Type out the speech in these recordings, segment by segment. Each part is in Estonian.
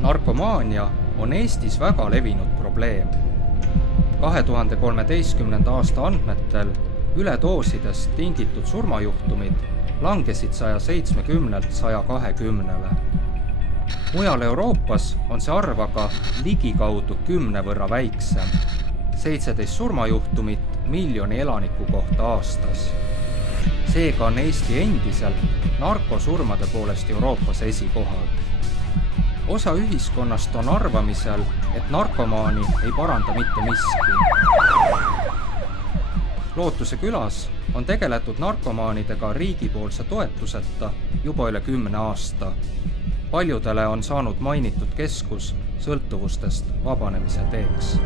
Narkomaania on Eestis väga levinud probleem. 2013. aasta andmetel üledoosidest tingitud surmajuhtumid langesid 170-lt 120-le. Mujal Euroopas on see arv aga ligikaudu 10 võrra väiksem, 17 surmajuhtumit miljoni elaniku kohta aastas. Seega on Eesti endiselt narkosurmade poolest Euroopas esikohal. Osa ühiskonnast on arvamisel, et narkomaani ei paranda mitte miski. Lootuse külas on tegeletud narkomaanidega riigipoolse toetuseta juba üle 10 aasta. Paljudele on saanud mainitud keskus sõltuvustest vabanemise teeks.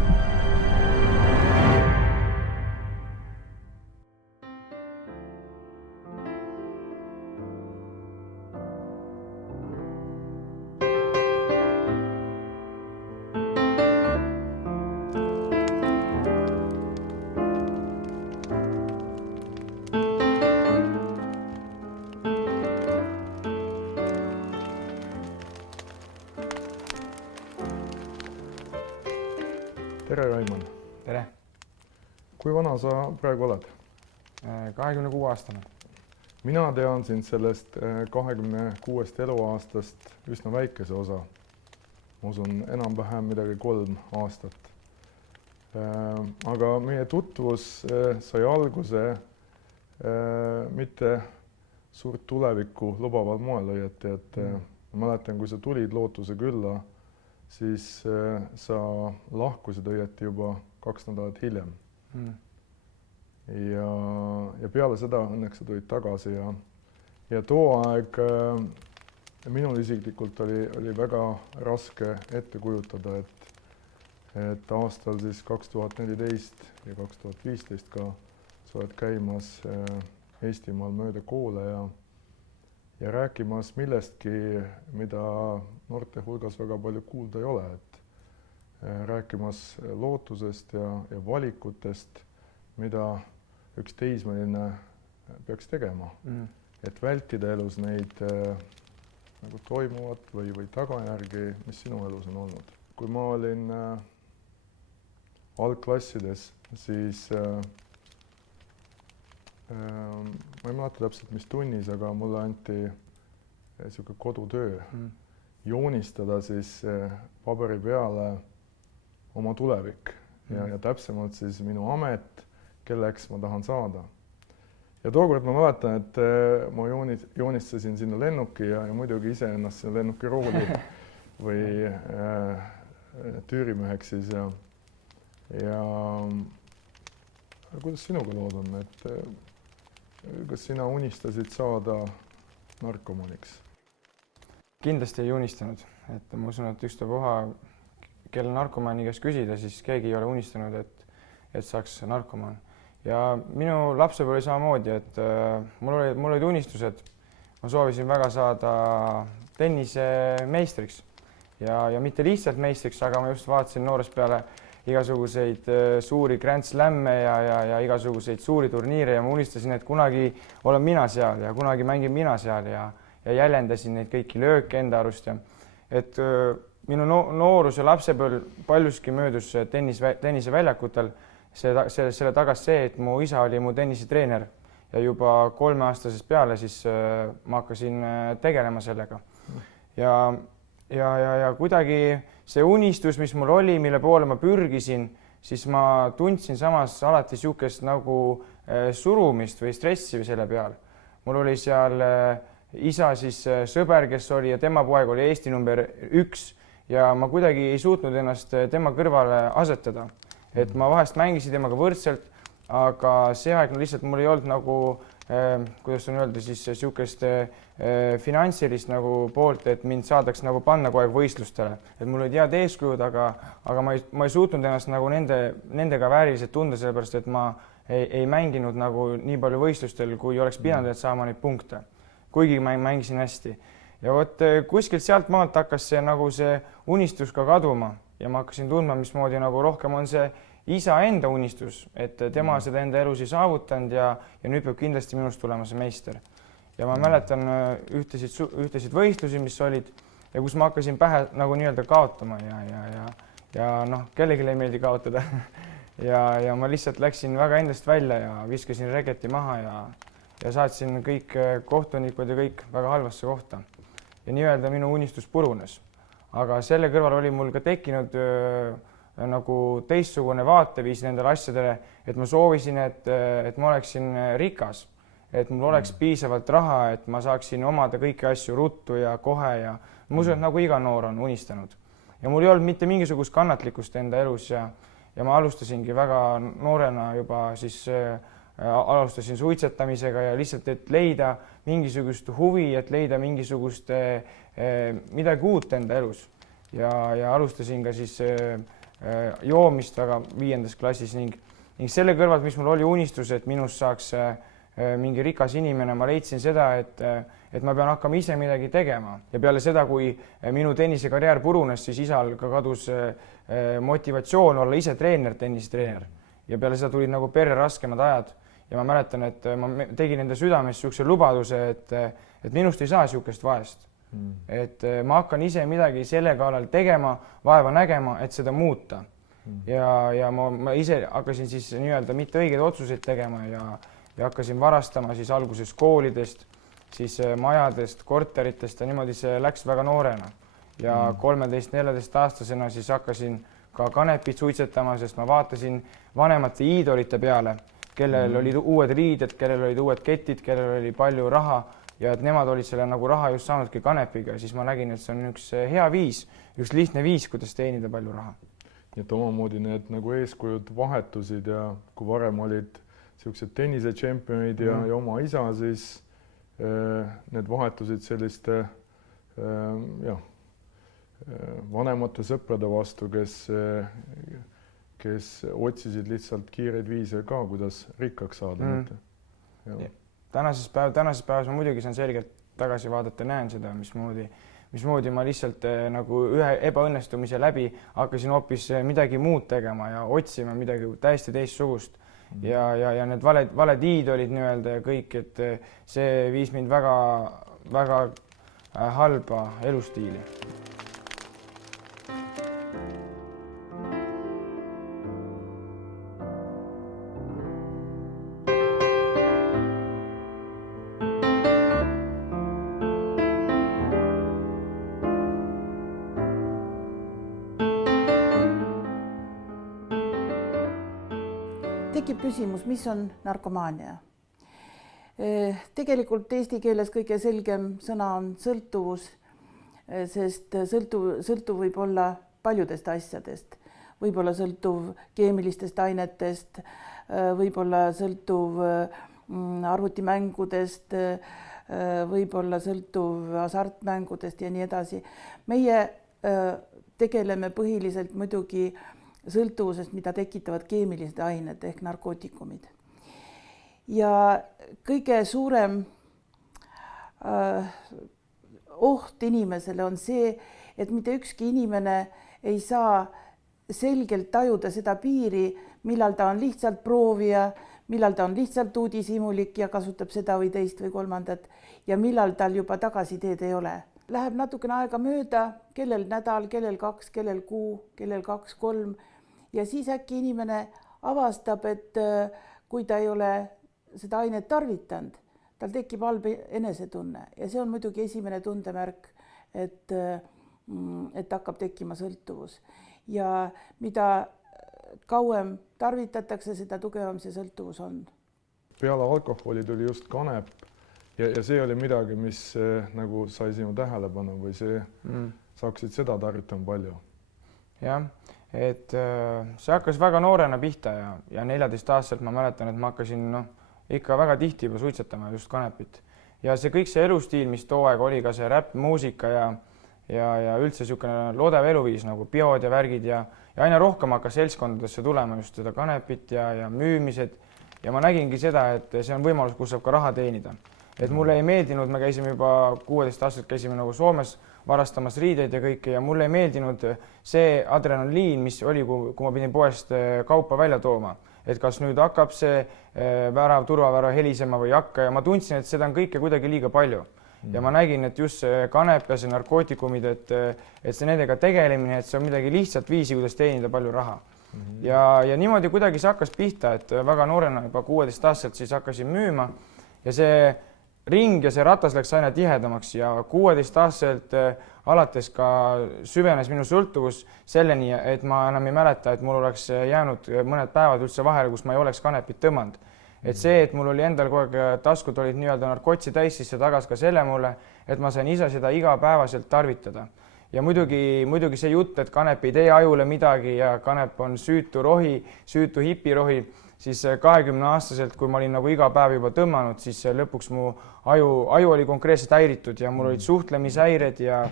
Tere, Raimond. Tere. Kui vana sa praegu oled? 26-aastane. Mina tean sind sellest 26 eluaastast üsna väikese osa. Ma usun enam-vähem midagi 3 aastat. Aga meie tutvus sai alguse mitte suurt tulevikku lubaval moel õieti, et ma mäletan, kui sa tulid Lootuse külla, siis sa lahkusid õieti juba 2 nädalat hiljem. Ja peale seda õnneks sa tulid tagasi ja too aeg minul isiklikult oli väga raske ette kujutada, et aastal siis 2014 ja 2015 ka sa oled käimas Eestimaal mööda koole ja rääkimas millestki, mida noorte hulgas väga palju kuulda ei ole, et rääkimas lootusest ja valikutest, mida üks teismeline peaks tegema, et vältida elus neid nagu toimuvat või tagajärgi, mis sinu elus on olnud. Kui ma olin algklassides, siis ma ei mäleta täpselt, mis tunnis, aga mulle anti niisugune kodutöö joonistada siis paberi peale oma tulevik ja täpsemalt siis minu amet, kelleks ma tahan saada. Ja tookord ma mäletan, et ma joonistasin sinna lennuki ja muidugi ise ennast sinna lennuki rooli või tüürimeheks siis ja kuidas sinuga lood on, et kas sina unistasid saada narkomaniks? Kindlasti ei unistanud. Et ma usun, et ükstapuha, kelle narkomaani käest küsida, siis keegi ei ole unistanud, et saaks narkomaan. Ja minu lapsepõlve oli samamoodi, et mul olid unistused. Ma soovisin väga saada tennisemeistriks ja mitte lihtsalt meistriks, aga ma just vaatasin noorest peale igasuguseid suuri Grand Slamme ja igasuguseid suuri turniire ja ma unistasin, et kunagi olen mina seal ja kunagi mängin mina seal ja jäljendasin neid kõiki lööke enda arust. Et minu noorus ja lapsepõlv paljuski möödus tenniseväljakutel. Selle tagas see, et mu isa oli mu tennisetreener ja juba 3-aastasest peale siis ma hakkasin tegelema sellega. Ja kuidagi see unistus, mis mul oli, mille poole ma pürgisin, siis ma tundsin samas alati niisugust nagu surumist või stressi selle peal. Mul oli seal isa siis sõber, kes oli ja tema poeg oli Eesti number 1 ja ma kuidagi ei suutnud ennast tema kõrvale asetada. Et ma vahest mängisin temaga võrdselt, aga see aeg lihtsalt mul ei olnud nagu, kuidas on öelda, siis niisugust finantsilist nagu poolt, et mind saadaks nagu panna kogu aeg võistlustele. Et mul olid head eeskujud, aga ma ei suutnud ennast nagu nendega vääriliselt tunda, sellepärast et ma ei mänginud nagu nii palju võistlustel, kui oleks pidanud, et saama neid punkte. Kuigi ma mängisin hästi. Ja kuskilt sealt maalt hakkas see unistus ka kaduma ja ma hakkasin tundma, mismoodi nagu rohkem on see isa enda unistus, et tema seda enda elus ei saavutanud ja nüüd peab kindlasti minust tulema see meister. Ja ma mäletan ühtesid võistlusi, mis olid ja kus ma hakkasin pähe nagu nii-öelda kaotama ja noh, kellelgi ei meeldi kaotada ja ma lihtsalt läksin väga endast välja ja viskasin regeti maha ja saatsin kõik kohtunikud ja kõik väga halvasse kohta. Ja nii-öelda minu unistus purunes. Aga selle kõrval oli mul ka tekkinud nagu teistsugune vaateviis nendele asjadele, et ma soovisin, et ma oleksin rikas, et mul oleks piisavalt raha, et ma saaksin omada kõiki asju ruttu ja kohe ja ma usun, et nagu iga noor on unistanud. Ja mul ei olnud mitte mingisugust kannatlikkust enda elus ja ma alustasingi väga noorena juba siis alustasin suitsetamisega ja lihtsalt, et leida mingisugust huvi, et leida mingisugust midagi uut enda elus ja alustasin ka siis joomist väga 5. klassis ning selle kõrvalt, mis mul oli unistus, et minust saaks mingi rikas inimene, ma leidsin seda, et ma pean hakkama ise midagi tegema ja peale seda, kui minu tennisekarjäär purunes, siis isal ka kadus motivatsioon olla ise tennistreener ja peale seda tulid nagu perre raskemad ajad ja ma mäletan, et ma tegin enda südames niisuguse lubaduse, et minust ei saa niisugust vaest. Et ma hakkan ise midagi selle kallal tegema, vaeva nägema, et seda muuta ja ma ise hakkasin siis nii-öelda mitte õigeid otsuseid tegema ja hakkasin varastama siis alguses koolidest, siis majadest, korteritest ja niimoodi see läks väga noorena. Ja 13-14 aastasena siis hakkasin ka kanepit suitsetama, sest ma vaatasin vanemate iidolite peale, kellel olid uued riided, kellel olid uued ketid, kellel oli palju raha ja et nemad olid selle nagu raha just saanudki kanepiga, siis ma nägin, et see on üks hea viis, üks lihtne viis, kuidas teenida palju raha. Nii et omamoodi need nagu eeskujud vahetusid ja kui varem olid sellised tennisetšempionid ja oma isa, siis need vahetusid selliste vanemate sõprade vastu, kes otsisid lihtsalt kiireid viise ka, kuidas rikkaks saada. Tänases päevas ma muidugi saan selgelt tagasi vaadata, näen seda, mismoodi ma lihtsalt nagu ühe ebaõnnestumise läbi hakkasin hoopis midagi muud tegema ja otsima midagi täiesti teistsugust. Ja need valed iidolid nii-öelda ja kõik, et see viis mind väga halba elustiili. Tekib küsimus, mis on narkomaania? Tegelikult eesti keeles kõige selgem sõna on sõltuvus, sest sõltuv võib olla paljudest asjadest. Võib olla sõltuv keemilistest ainetest, võib olla sõltuv arvutimängudest, võib olla sõltuv hasartmängudest ja nii edasi. Meie tegeleme põhiliselt muidugi sõltuvusest, mida tekitavad keemilised ained ehk narkootikumid. Ja kõige suurem oht inimesele on see, et mitte ükski inimene ei saa selgelt tajuda seda piiri, millal ta on lihtsalt proovija, millal ta on lihtsalt uudishimulik ja kasutab seda või teist või kolmandat ja millal tal juba tagasiteed ei ole. Läheb natukene aega mööda, kellel nädal, kellel 2, kellel kuu, kellel 2-3 ja siis äkki inimene avastab, et kui ta ei ole seda ainet tarvitanud, tal tekib halb enesetunne ja see on muidugi esimene tundemärk, et hakkab tekkima sõltuvus. Ja mida kauem tarvitatakse, seda tugevam see sõltuvus on. Peale alkoholi tuli just kanep ja see oli midagi, mis nagu sai sinu tähelepanu või saaksid seda tarvitama palju? Jah. Et see hakkas väga noorena pihta ja 14-aastaselt ma mäletan, et ma hakkasin ikka väga tihti juba suitsetama just kanepit. Ja see kõik see elustiil, mis too aeg oli ka see räpp, muusika ja üldse niisugune lodev eluviis nagu biod ja värgid ja aina rohkem hakkas seltskondadesse tulema just seda kanepit ja müümised ja ma nägingi seda, et see on võimalus, kus saab ka raha teenida. Et mulle ei meeldinud, me käisime juba 16 aastaselt käisime nagu Soomes varastamas riideid ja kõike ja mulle ei meeldinud see adrenaliin, mis oli, kui ma pidin poest kaupa välja tooma. Et kas nüüd hakkab see värav, turvavärav helisema või ei hakka ja ma tundsin, et seda on kõike kuidagi liiga palju. Ja ma nägin, et just see kanep ja see narkootikumid, et see nendega tegelemine, et see on midagi lihtsalt viisi, kuidas teenida palju raha. Ja niimoodi kuidagi see hakkas pihta, et väga noorena juba 16-aastaselt siis hakkasin müüma ja see ring ja see ratas läks aina tihedamaks ja 16-aastaselt alates ka süvenes minu sõltuvus selleni, et ma enam ei mäleta, et mul oleks jäänud mõned päevad üldse vahele, kus ma ei oleks kanepit tõmmanud. Et see, et mul oli endal kogu aeg taskud olid nii-öelda narkotsi täis, siis see tagas ka selle mulle, et ma sain ise seda igapäevaselt tarvitada. Ja muidugi see jutt, et kanep ei tee ajule midagi ja kanep on süütu rohi, süütu hipirohi, siis 20-aastaselt, kui ma olin nagu iga päev juba tõmmanud, siis lõpuks mu aju oli konkreetselt häiritud ja mul olid suhtlemishäired ja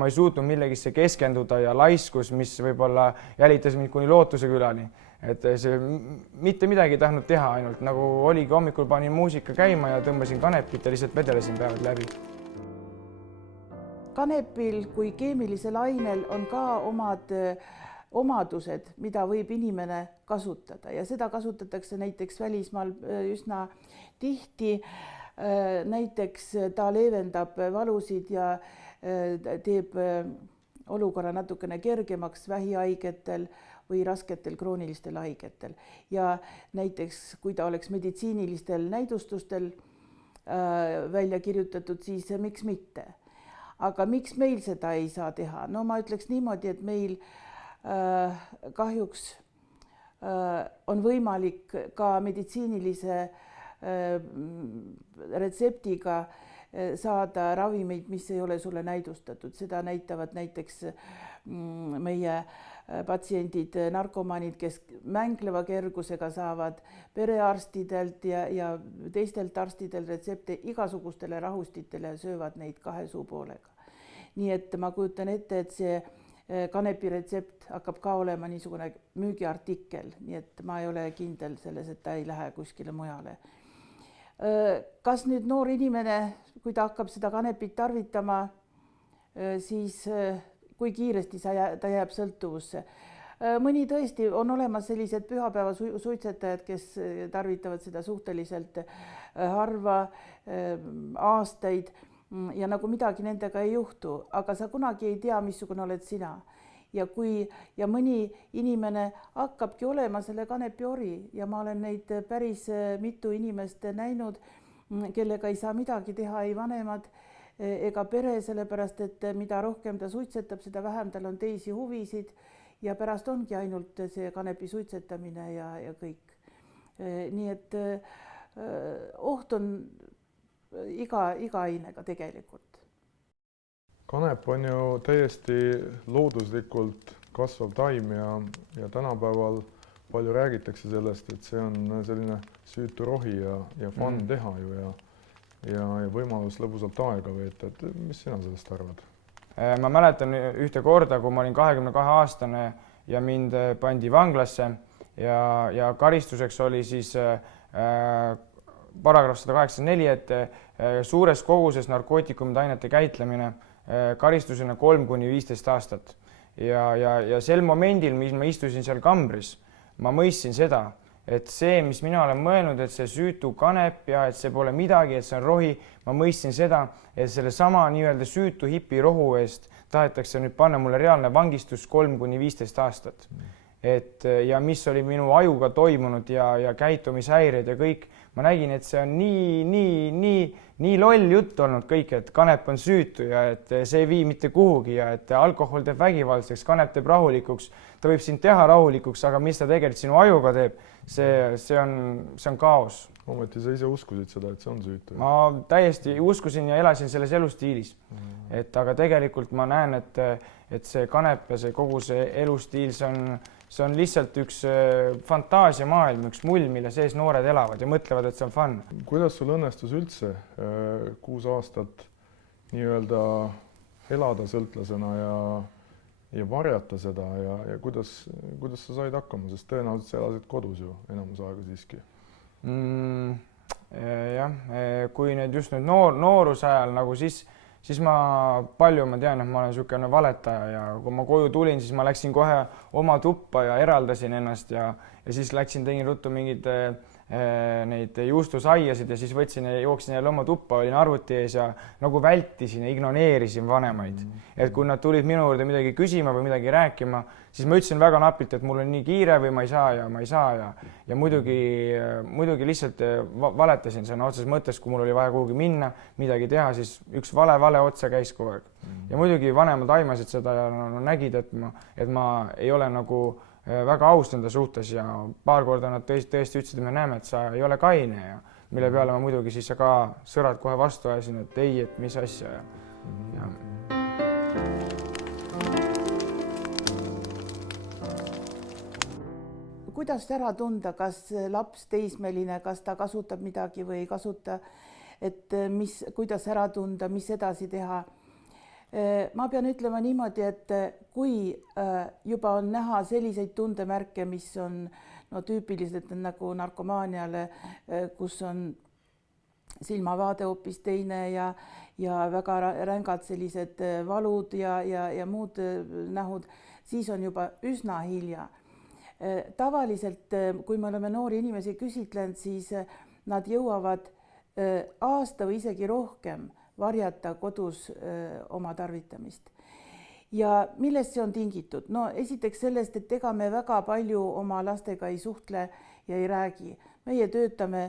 ma ei suutnud millegisse keskenduda ja laiskus, mis võib-olla jälitas mind kuni Lootuse külani. Et see mitte midagi ei tahtnud teha, ainult nagu oligi hommikul panin muusika käima ja tõmbasin kanepit ja lihtsalt vedelesin päevad läbi. Kanepil kui keemilisel ainel on ka omad omadused, mida võib inimene kasutada ja seda kasutatakse näiteks välismaal üsna tihti. Näiteks ta leevendab valusid ja teeb olukorra natukene kergemaks vähihaigetel või rasketel kroonilistel haigetel. Ja näiteks, kui ta oleks meditsiinilistel näidustustel välja kirjutatud, siis miks mitte? Aga miks meil seda ei saa teha? No ma ütleks niimoodi, et meil kahjuks on võimalik ka meditsiinilise retseptiga saada ravimeid, mis ei ole sulle näidustatud. Seda näitavad näiteks meie patsiendid, narkomaanid, kes mängleva kergusega saavad perearstidelt ja teistelt arstidel retsepte igasugustele rahustitele ja söövad neid 2 suupoolega. Nii et ma kujutan ette, et see kanepi retsept hakkab ka olema niisugune müügiartikkel, nii et ma ei ole kindel selles, et ta ei lähe kuskile mujale. Kas nüüd noor inimene, kui ta hakkab seda kanepit tarvitama, siis kui kiiresti ta jääb sõltuvusse? Mõni tõesti on olemas sellised pühapäeva suitsetajad, kes tarvitavad seda suhteliselt harva aastaid ja nagu midagi nendega ei juhtu, aga sa kunagi ei tea, missugune oled sina. Ja mõni inimene hakkabki olema selle kanepi ori ja ma olen neid päris mitu inimest näinud, kellega ei saa midagi teha, ei vanemad ega pere, sellepärast et mida rohkem ta suitsetab, seda vähem tal on teisi huvisid ja pärast ongi ainult see kanepi suitsetamine ja kõik. Nii et oht on iga ainega tegelikult. Kanep on ju täiesti looduslikult kasvav taim ja tänapäeval palju räägitakse sellest, et see on selline süütu rohi ja fun teha ju ja võimalus lõbusalt aega veeta. Et mis sina sellest arvad? Ma mäletan ühte korda, kui ma olin 22-aastane ja mind pandi vanglasse ja karistuseks oli siis paragrahv 184, et suures koguses narkootikumide ainete käitlemine karistusena 3–15 aastat. Ja sel momendil, mis ma istusin seal kambris, ma mõistsin seda, et see, mis mina olen mõelnud, et see süütu kanep ja et see pole midagi, et see on rohi, ma mõistsin seda, et selle sama nii-öelda süütu hipirohu eest tahetakse nüüd panna mulle reaalne vangistus 3–15 aastat. Ja mis oli minu ajuga toimunud ja käitumishäired ja kõik, ma nägin, et see on nii loll jutt olnud kõik, et kanep on süütu ja et see ei vii mitte kuhugi ja et alkohol teeb vägivaldseks, kanep teeb rahulikuks, ta võib sind teha rahulikuks, aga mis ta tegelikult sinu ajuga teeb, see on kaos. Ometi sa ise uskusid seda, et see on süütu? Ma täiesti uskusin ja elasin selles elustiilis. Aga tegelikult ma näen, et see kanep ja see kogu see elustiil, see on lihtsalt üks fantaasiamaailm, üks mull, mille sees noored elavad ja mõtlevad, et see on fun. Kuidas sul õnnestus üldse 6 aastat nii-öelda elada sõltlasena ja varjata seda ja kuidas sa said hakkama, sest tõenäoliselt sa elasid kodus ju enamus aega siiski? Jah, kui nüüd just nüüd nooruse ajal nagu siis siis ma tean, et ma olen niisugune valetaja ja kui ma koju tulin, siis ma läksin kohe oma tuppa ja eraldasin ennast ja siis läksin, tegin ruttu mingeid neid juustusaiasid ja siis võtsin ja jooksin jälle oma tuppa, olin arvuti ees ja nagu vältisin ja ignoreerisin vanemaid. Et kui nad tulid minu juurde midagi küsima või midagi rääkima, siis ma ütlesin väga napilt, et mul on nii kiire või ma ei saa ja muidugi lihtsalt valetasin sõna otseses mõttes, kui mul oli vaja kuhugi minna, midagi teha, siis üks vale otsa käis kogu aeg. Ja muidugi vanemad aimasid seda ja nägid, et ma ei ole nagu väga aus nende suhtes ja paar korda nad tõesti ütlesid, et me näeme, et sa ei ole kaine ja mille peale ma muidugi siis ka sõrad kohe vastu ajasin, et ei, et mis asja ja. Kuidas ära tunda, kas laps teismeline, kas ta kasutab midagi või ei kasuta, et kuidas ära tunda, mis edasi teha? Ma pean ütlema niimoodi, et kui juba on näha selliseid tundemärke, mis on tüüpilised nagu narkomaaniale, kus on silmavaade hoopis teine ja väga rängad sellised valud ja muud nähud, siis on juba üsna hilja. Tavaliselt, kui me oleme noori inimesi küsitlenud, siis nad jõuavad aasta või isegi rohkem varjata kodus oma tarvitamist. Ja millest see on tingitud? No esiteks sellest, et ega me väga palju oma lastega ei suhtle ja ei räägi. Meie töötame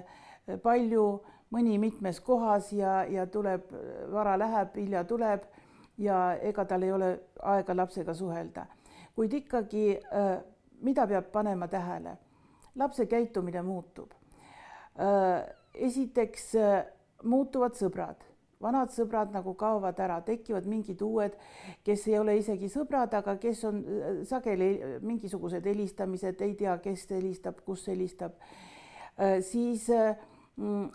palju, mõni mitmes kohas ja tuleb, vara läheb, hilja tuleb ja ega tal ei ole aega lapsega suhelda. Kuid ikkagi, mida peab panema tähele? Lapse käitumine muutub. Esiteks muutuvad sõbrad. Vanad sõbrad nagu kaovad ära, tekivad mingid uued, kes ei ole isegi sõbrad, aga kes on sageli mingisugused helistamised, ei tea, kes helistab, kus helistab. Siis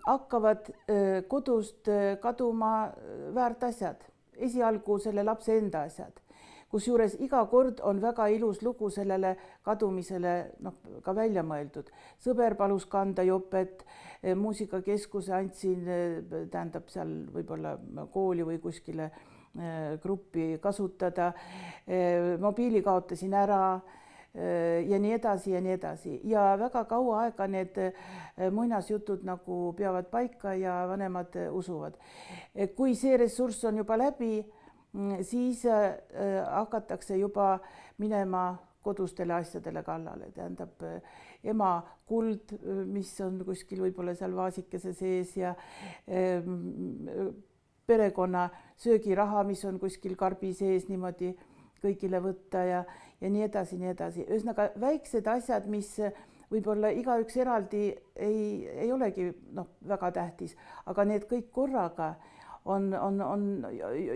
hakkavad kodust kaduma väärt asjad, esialgu selle lapse enda asjad, kusjuures iga kord on väga ilus lugu sellele kadumisele ka välja mõeldud. Sõber palus kanda jopet, muusikakeskuse andsin, tähendab seal võib-olla kooli või kuskile gruppi kasutada, mobiili kaotasin ära ja nii edasi ja nii edasi. Ja väga kaua aega need muinasjutud nagu peavad paika ja vanemad usuvad. Kui see ressurss on juba läbi, siis hakatakse juba minema kodustele asjadele kallale, tähendab ema kuld, mis on kuskil võib-olla seal vaasikese sees ja perekonna söögiraha, mis on kuskil karbi sees niimoodi kõigile võtta ja nii edasi, nii edasi. Ühesõnaga väiksed asjad, mis võib-olla igaüks eraldi ei olegi väga tähtis, aga need kõik korraga on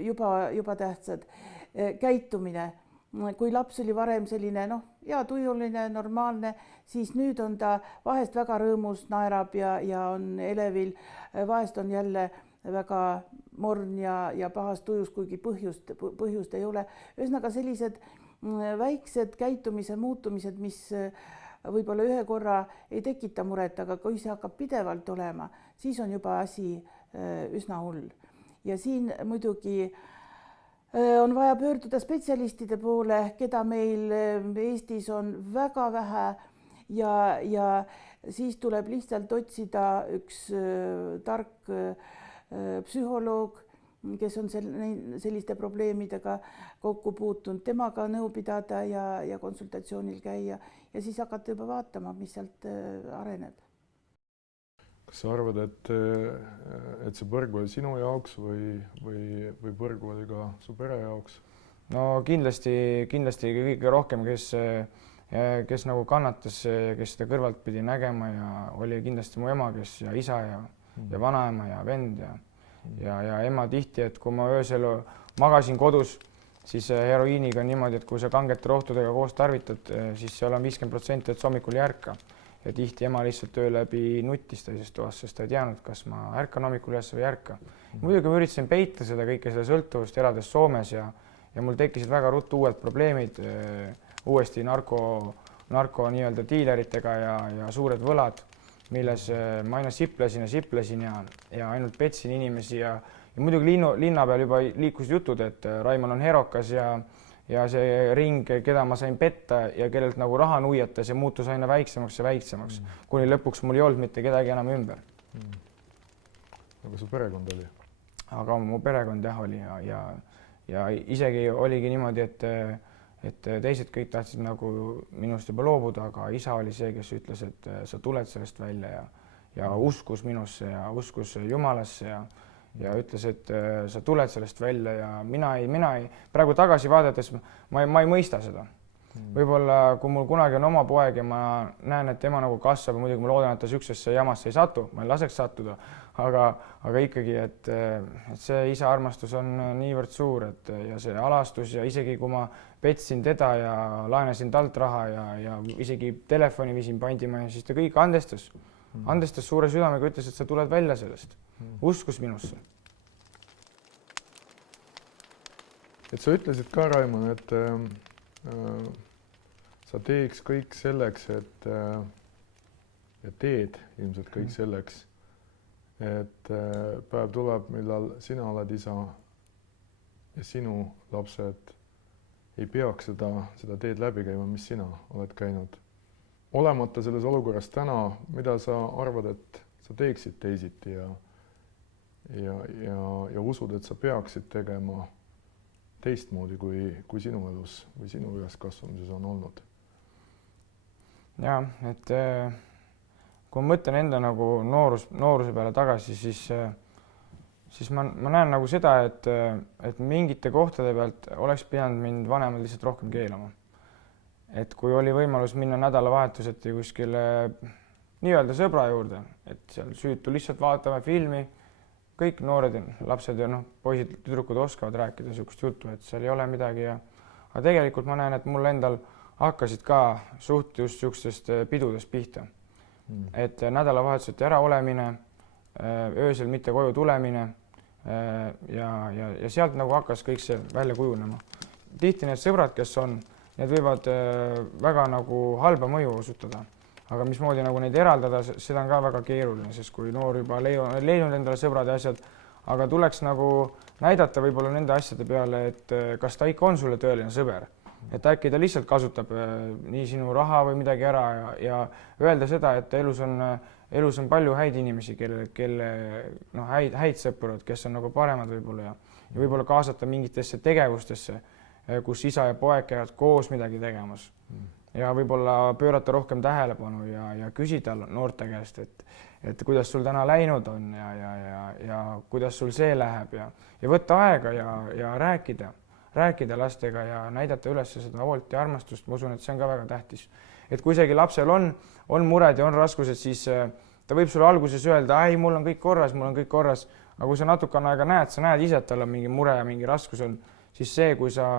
juba tähtsad. Käitumine, kui laps oli varem selline tujuline, normaalne, siis nüüd on ta vahest väga rõõmus, naerab ja on elevil, vahest on jälle väga morn ja pahas tujus, kuigi põhjust ei ole. Ühesõnaga sellised väiksed käitumise muutumised, mis võib-olla ühe korra ei tekita muret, aga kui see hakkab pidevalt olema, siis on juba asi üsna hull. Ja siin muidugi on vaja pöörduda spetsialistide poole, keda meil Eestis on väga vähe ja siis tuleb lihtsalt otsida üks tark psühholoog, kes on selliste probleemidega kokku puutunud, temaga nõu pidada ja konsultatsioonil käia ja siis hakata juba vaatama, mis sealt areneb. Kas sa arvad, et see põrg oli sinu jaoks või põrg oli ka su pere jaoks? No kindlasti kõige rohkem, kes nagu kannatas, kes seda kõrvalt pidi nägema ja oli kindlasti mu ema, kes ja isa ja vanaema ja vend ja ema tihti, et kui ma öösel magasin kodus, siis heroiiniga on niimoodi, et kui sa kangete rohtudega koos tarvitad, siis seal on 50%, et hommikul ei ärka. Ja tihti ema lihtsalt öö läbi nuttis teises toas, sest ta ei teadnud, kas ma ärkan hommikul üles või ei ärka. Muidugi ma üritasin peita seda kõike seda sõltuvust elades Soomes ja mul tekkisid väga ruttu uued probleemid, uuesti narko nii-öelda diileritega ja suured võlad, milles ma aina siplesin ja ainult petsin inimesi ja ja muidugi linna peal juba liikusid jutud, et Raimond on herokas ja see ring, keda ma sain petta ja kellelt nagu raha nuiatas ja muutus aina väiksemaks ja väiksemaks, kuni lõpuks mul ei olnud mitte kedagi enam ümber. Aga su perekond oli? Aga mu perekond jah oli ja isegi oligi niimoodi, et teised kõik tahtsid nagu minust juba loobuda, aga isa oli see, kes ütles, et sa tuled sellest välja ja uskus minusse ja uskus Jumalasse ja ütles, et sa tuled sellest välja ja mina ei, praegu tagasi vaadates ma ei mõista seda. Võib-olla kui mul kunagi on oma poeg ja ma näen, et tema nagu kasvab ja muidugi ma loodan, et ta sükksesse jamasse ei satu, ma ei laseks sattuda, aga ikkagi, et see isa armastus on niivõrd suur, et ja see alastus ja isegi kui ma petsin teda ja laenasin talt raha ja isegi telefoni viisin pandima, siis ta kõik andestas suure südamega, ütles, et sa tuled välja sellest, uskus minusse. Et sa ütlesid ka, Raimond, et sa teeks kõik selleks, et teed ilmselt kõik selleks, et päev tuleb, millal sina oled isa ja sinu lapsed ei peaks seda teed läbi käima, mis sina oled käinud. Olemata selles olukorras täna, mida sa arvad, et sa teeksid teisiti ja usud, et sa peaksid tegema teistmoodi kui sinu elus või sinu üleskasvamises on olnud? Ja, et kui ma mõtlen enda nagu nooruse peale tagasi, siis ma näen nagu seda, et mingite kohtade pealt oleks pidanud mind vanemad lihtsalt rohkem keelama. Et kui oli võimalus minna nädalavahetuseti kuskile nii-öelda sõbra juurde, et seal süütu lihtsalt vaatame filmi, kõik noored lapsed ja poisid, tüdrukud oskavad rääkida niisugust juttu, et seal ei ole midagi aga tegelikult ma näen, et mul endal hakkasid ka suht just niisugustest pidudest pihta. Et nädalavahetuseti ära olemine, öösel mitte koju tulemine ja sealt nagu hakkas kõik see välja kujunema. Tihti need sõbrad, kes on, need võivad väga nagu halba mõju osutada. Aga mismoodi nagu neid eraldada, seda on ka väga keeruline, sest kui noor juba leidnud endale sõbrad ja asjad, aga tuleks nagu näidata võib-olla nende asjade peale, et kas ta ikka on sulle tõeline sõber. Et äkki ta lihtsalt kasutab nii sinu raha või midagi ära ja öelda seda, et elus on palju häid inimesi, kelle häid sõprad, kes on nagu paremad võib-olla ja võib-olla kaasata mingitesse tegevustesse, kus isa ja poeg käivad koos midagi tegemas. Ja võib-olla pöörata rohkem tähelepanu ja küsida noorte käest, et kuidas sul täna läinud on ja kuidas sul see läheb ja võtta aega ja rääkida lastega ja näidata üles seda hoolt ja armastust. Ma usun, et see on ka väga tähtis. Et kui isegi lapsel on mured ja on raskused, siis ta võib sulle alguses öelda, ei, mul on kõik korras, aga kui sa natukene aega näed, sa näed ise, et tal on mingi mure ja mingi raskus on, siis see, kui sa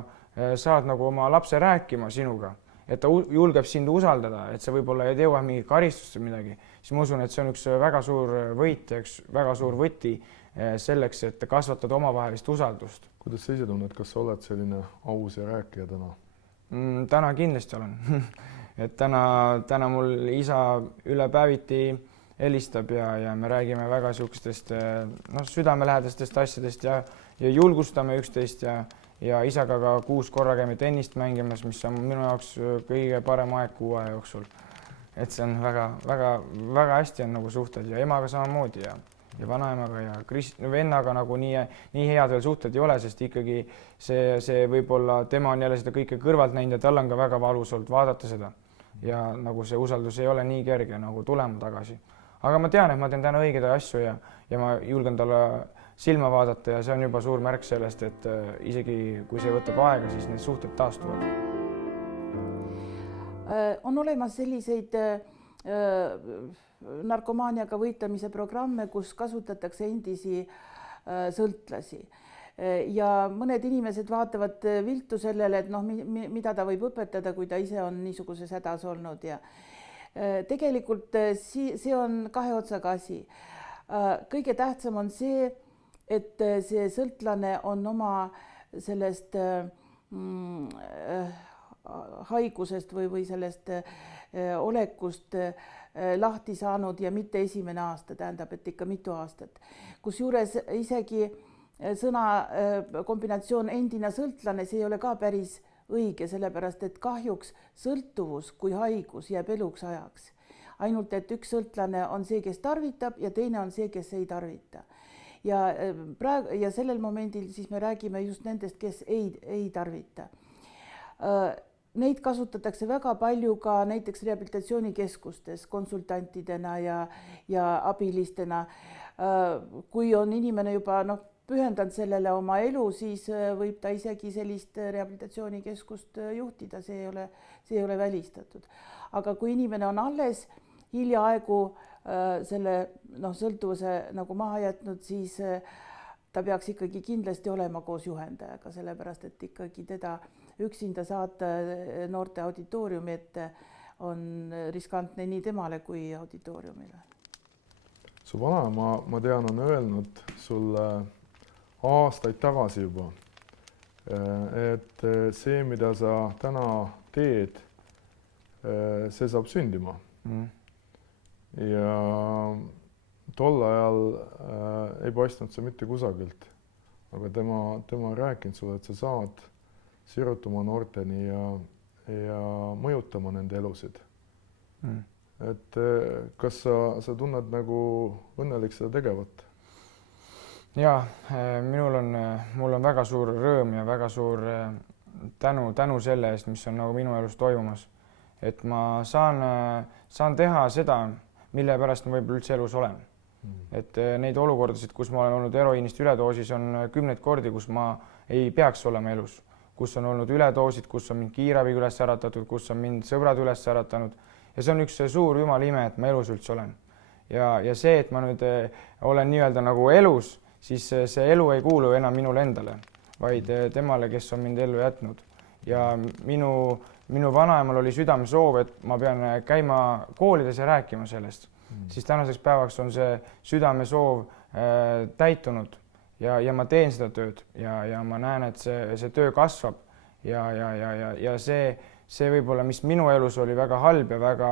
saad nagu oma lapse rääkima sinuga, et ta julgeb sind usaldada, et sa võib-olla ei jõua mingi karistust või midagi, siis ma usun, et see on üks väga suur võit ja üks väga suur võti selleks, et kasvatada omavahelist usaldust. Kuidas sa ise tunned, kas sa oled selline aus ja rääkija täna? Täna kindlasti olen. Et täna mul isa üle päeviti helistab ja me räägime väga niisugustest südamelähedastest asjadest ja julgustame üksteist ja isaga ka 6 korra käime tennist mängimas, mis on minu jaoks kõige parem aeg 6 aja jooksul. Et see on väga hästi on nagu suhted ja emaga samamoodi ja vanaemaga ja vennaga nagu nii head veel suhted ei ole, sest ikkagi see võib-olla tema on jälle seda kõike kõrvalt näinud ja tal on ka väga valus olnud vaadata seda ja nagu see usaldus ei ole nii kerge nagu tulema tagasi. Aga ma tean, et ma teen täna õigeid asju ja ma julgen talle silma vaadata ja see on juba suur märk sellest, et isegi kui see võtab aega, siis need suhted taastuvad. On olemas selliseid narkomaaniaga võitlemise programme, kus kasutatakse endisi sõltlasi. Ja mõned inimesed vaatavad viltu sellele, et mida ta võib õpetada, kui ta ise on niisuguses hädas olnud. Ja tegelikult see on 2 otsaga asi. Kõige tähtsam on see, et see sõltlane on oma sellest haigusest või sellest olekust lahti saanud ja mitte esimene aasta, tähendab, et ikka mitu aastat. Kusjuures isegi sõna kombinatsioon endine sõltlane, see ei ole ka päris õige, sellepärast et kahjuks sõltuvus kui haigus jääb eluks ajaks. Ainult et üks sõltlane on see, kes tarvitab ja teine on see, kes ei tarvita. Ja praegu ja sellel momendil siis me räägime just nendest, kes ei tarvita. Neid kasutatakse väga palju ka näiteks rehabilitatsioonikeskustes konsultantidena ja abilistena. Kui on inimene juba pühendanud sellele oma elu, siis võib ta isegi sellist rehabilitatsioonikeskust juhtida, see ei ole välistatud. Aga kui inimene on alles hiljaaegu selle sõltuvuse nagu maha jätnud, siis ta peaks ikkagi kindlasti olema koos juhendajaga, sellepärast et ikkagi teda üksinda saata noorte auditooriumi ette on riskantne nii temale kui auditooriumile. Su vanaema, ma tean, on öelnud sulle aastaid tagasi juba, et see, mida sa täna teed, see saab sündima. Ja tol ajal ei paistnud see mitte kusagilt, aga tema on rääkinud sulle, et sa saad sirutama noorteni ja mõjutama nende elusid. Et kas sa tunned nagu õnnelik seda tegevat? Ja, mul on väga suur rõõm ja väga suur tänu selle eest, mis on nagu minu elus toimumas. Et ma saan teha seda, mille pärast ma võib-olla üldse elus olen. Et neid olukordasid, kus ma olen olnud heroiinist üledoosis, on 10 kordi, kus ma ei peaks olema elus. Kus on olnud üledoosid, kus on mind kiirabiga üles äratatud, kus on mind sõbrad üles äratanud. Ja see on üks suur jumala ime, et ma elus üldse olen. Ja see, et ma nüüd olen nii-öelda nagu elus, siis see elu ei kuulu enam minule endale, vaid temale, kes on mind ellu jätnud. Ja minu vanaemal oli südamesoov, et ma pean käima koolides ja rääkima sellest. Siis tänaseks päevaks on see südamesoov täitunud ja ma teen seda tööd ja ma näen, et see töö kasvab ja see võib-olla, mis minu elus oli väga halb ja väga,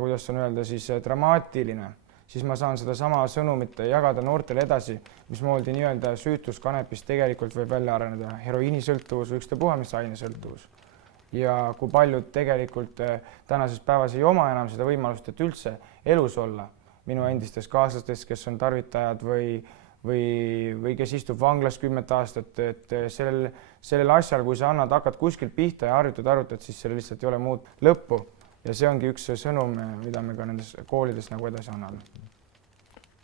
kuidas on öelda, siis dramaatiline, siis ma saan seda sama sõnumit jagada noortele edasi, mismoodi nii-öelda süütuskanepist tegelikult võib välja areneda heroiinisõltuvus või ükstapuha mis ainesõltuvus. Ja kui paljud tegelikult tänases päevas ei oma enam seda võimalust, et üldse elus olla minu endistes kaaslastes, kes on tarvitajad või kes istub vanglas 10 aastat, et sellel asjal, kui sa hakkad kuskilt pihta ja harjutad, siis sellel lihtsalt ei ole muud lõppu. Ja see ongi üks sõnum, mida me ka nendes koolides nagu edasi anname.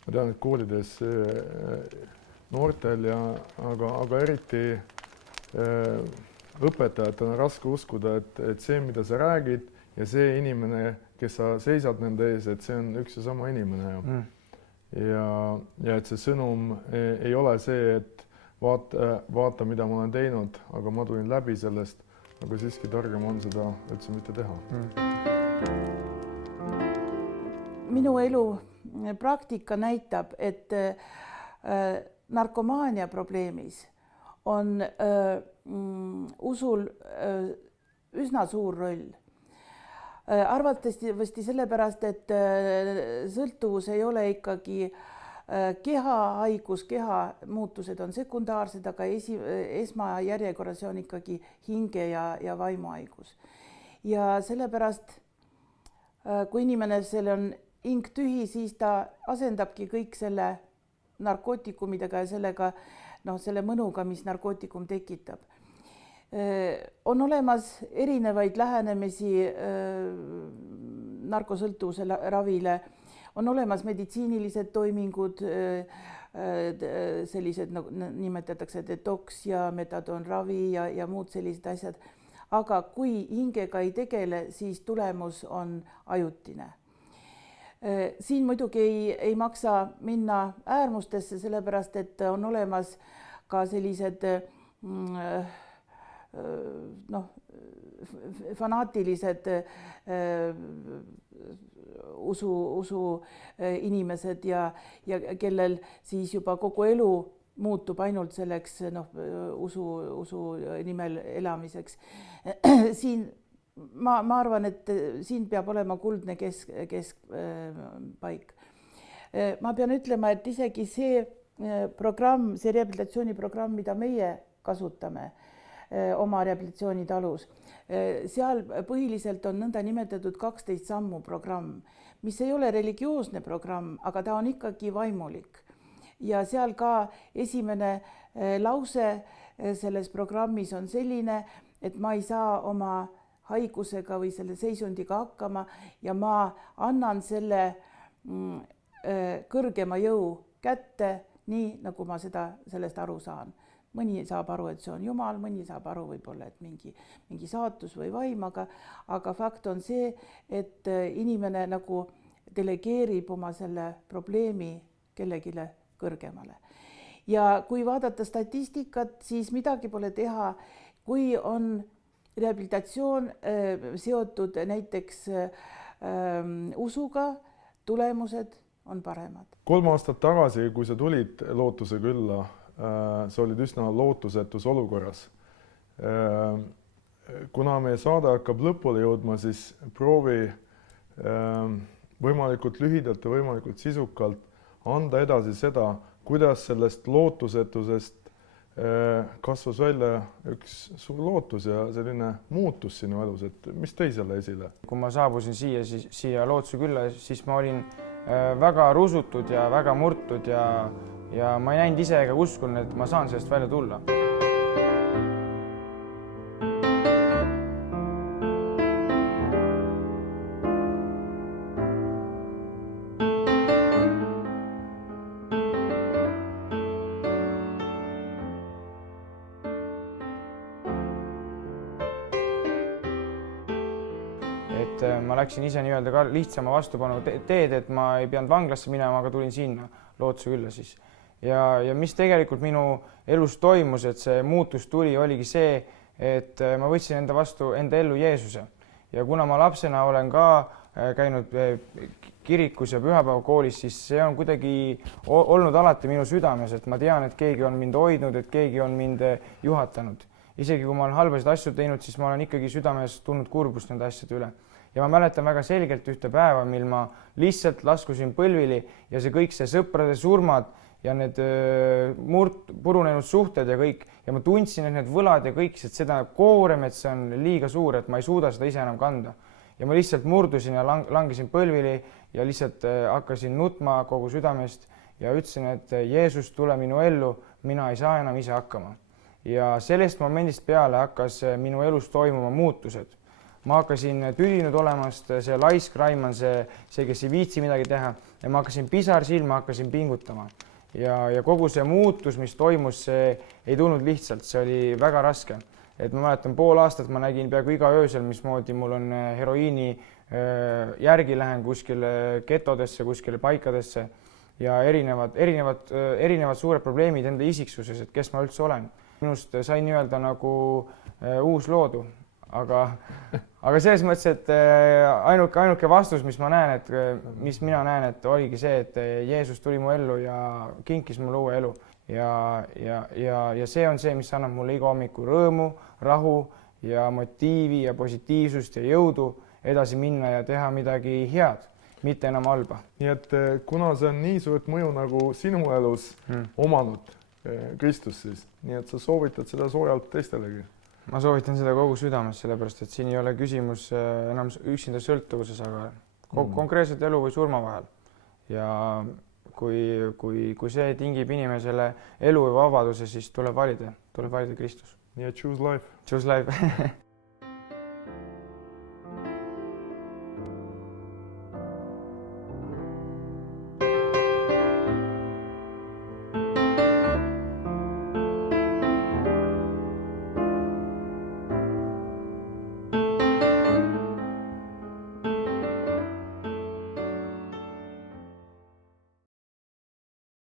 Ma tean, et koolides noortel aga eriti õpetajatel on raske uskuda, et see, mida sa räägid ja see inimene, kes sa seisad nende ees, et see on üks ja sama inimene. Ja et see sõnum ei ole see, et vaata, mida ma olen teinud, aga ma tulin läbi sellest, aga siiski targem on seda üldse mitte teha. Minu elu praktika näitab, et narkomaania probleemis on usul üsna suur roll. Arvatavasti sellepärast, et sõltuvus ei ole ikkagi kehahaigus, keha muutused on sekundaarsed, aga esmajärjekorras on ikkagi hinge ja vaimuhaigus. Ja sellepärast, kui inimene selle on hing tühi, siis ta asendabki kõik selle narkootikumidega ja sellega, selle mõnuga, mis narkootikum tekitab. On olemas erinevaid lähenemisi narkosõltuvuse ravile, on olemas meditsiinilised toimingud, sellised nimetatakse detoks ja metadonravi ja muud sellised asjad. Aga kui hingega ei tegele, siis tulemus on ajutine. Siin muidugi ei maksa minna äärmustesse, sellepärast et on olemas ka sellised fanaatilised usu inimesed ja kellel siis juba kogu elu muutub ainult selleks usu nimel elamiseks. Siin ma arvan, et siin peab olema kuldne keskpaik. Ma pean ütlema, et isegi see programm, see rehabilitatsiooniprogramm, mida meie kasutame oma rehabilitatsioonitalus, seal põhiliselt on nõnda nimetatud 12 sammu programm, mis ei ole religioosne programm, aga ta on ikkagi vaimulik. Ja seal ka esimene lause selles programmis on selline, et ma ei saa oma haigusega või selle seisundiga hakkama ja ma annan selle kõrgema jõu kätte, nii nagu ma sellest aru saan. Mõni saab aru, et see on Jumal, mõni saab aru võib-olla, et mingi saatus või vaim, aga fakt on see, et inimene nagu delegeerib oma selle probleemi kellegile kõrgemale. Ja kui vaadata statistikat, siis midagi pole teha, kui on rehabilitatsioon seotud näiteks usuga, tulemused on paremad. 3 aastat tagasi, kui sa tulid Lootuse külla, sa olid üsna lootusetus olukorras. Kuna meie saade hakkab lõpule jõudma, siis proovi võimalikult lühidalt ja võimalikult sisukalt anda edasi seda, kuidas sellest lootusetusest kasvas välja üks suur lootus ja selline muutus sinu elus, et mis tõi selle esile? Kui ma saabusin siia Lootuse külla, siis ma olin väga rusutud ja väga murtud ja ma ei näinud ise ega uskunud, et ma saan sellest välja tulla. Ma läksin ise nii-öelda ka lihtsama vastupanu teed, et ma ei pidanud vanglasse minema, aga tulin sinna Lootuse külla siis. Ja mis tegelikult minu elus toimus, et see muutus tuli, oligi see, et ma võtsin enda ellu Jeesuse. Ja kuna ma lapsena olen ka käinud kirikus ja pühapäevakoolis, siis see on kuidagi olnud alati minu südames, et ma tean, et keegi on mind hoidnud, et keegi on mind juhatanud. Isegi kui ma olen halbasid asju teinud, siis ma olen ikkagi südames tundnud kurbust nende asjade üle. Ja ma mäletan väga selgelt ühte päeva, mil ma lihtsalt laskusin põlvili ja see kõik, see sõprade surmad ja need purunenud suhted ja kõik. Ja ma tundsin, et need võlad ja kõik, et seda koorem, et see on liiga suur, et ma ei suuda seda ise enam kanda. Ja ma lihtsalt murdusin ja langesin põlvili ja lihtsalt hakkasin nutma kogu südamest ja ütlesin, et Jeesus, tule minu ellu, mina ei saa enam ise hakkama. Ja sellest momendist peale hakkas minu elus toimuma muutused. Ma hakkasin tüdinud olemast, see laisk Raimann, see, kes ei viitsi midagi teha, ja ma hakkasin pisar silma, hakkasin pingutama. Ja kogu see muutus, mis toimus, see ei tulnud lihtsalt, see oli väga raske. Et ma mäletan, pool aastat ma nägin peaaegu iga öösel, mismoodi mul on heroiini järgi lähen kuskile getodesse, kuskile paikadesse ja erinevad suured probleemid enda isiksuses, et kes ma üldse olen. Minust sai nii-öelda nagu uus loodu. Aga selles mõttes, et ainuke vastus, mis mina näen, et oligi see, et Jeesus tuli mu ellu ja kinkis mulle uue elu. Ja see on see, mis annab mulle iga hommiku rõõmu, rahu ja motiivi ja positiivsust ja jõudu edasi minna ja teha midagi head, mitte enam halba. Nii et kuna see on nii suurt mõju nagu sinu elus omanud Kristus siis, nii et sa soovitad seda soojalt teistelegi? Ma soovitan seda kogu südames, sellepärast, et siin ei ole küsimus enam üksinda sõltuvuses, aga konkreetselt elu või surma vahel. Ja kui see tingib inimesele elu või vabaduse, siis tuleb valida Kristus. Ja choose life. Choose life.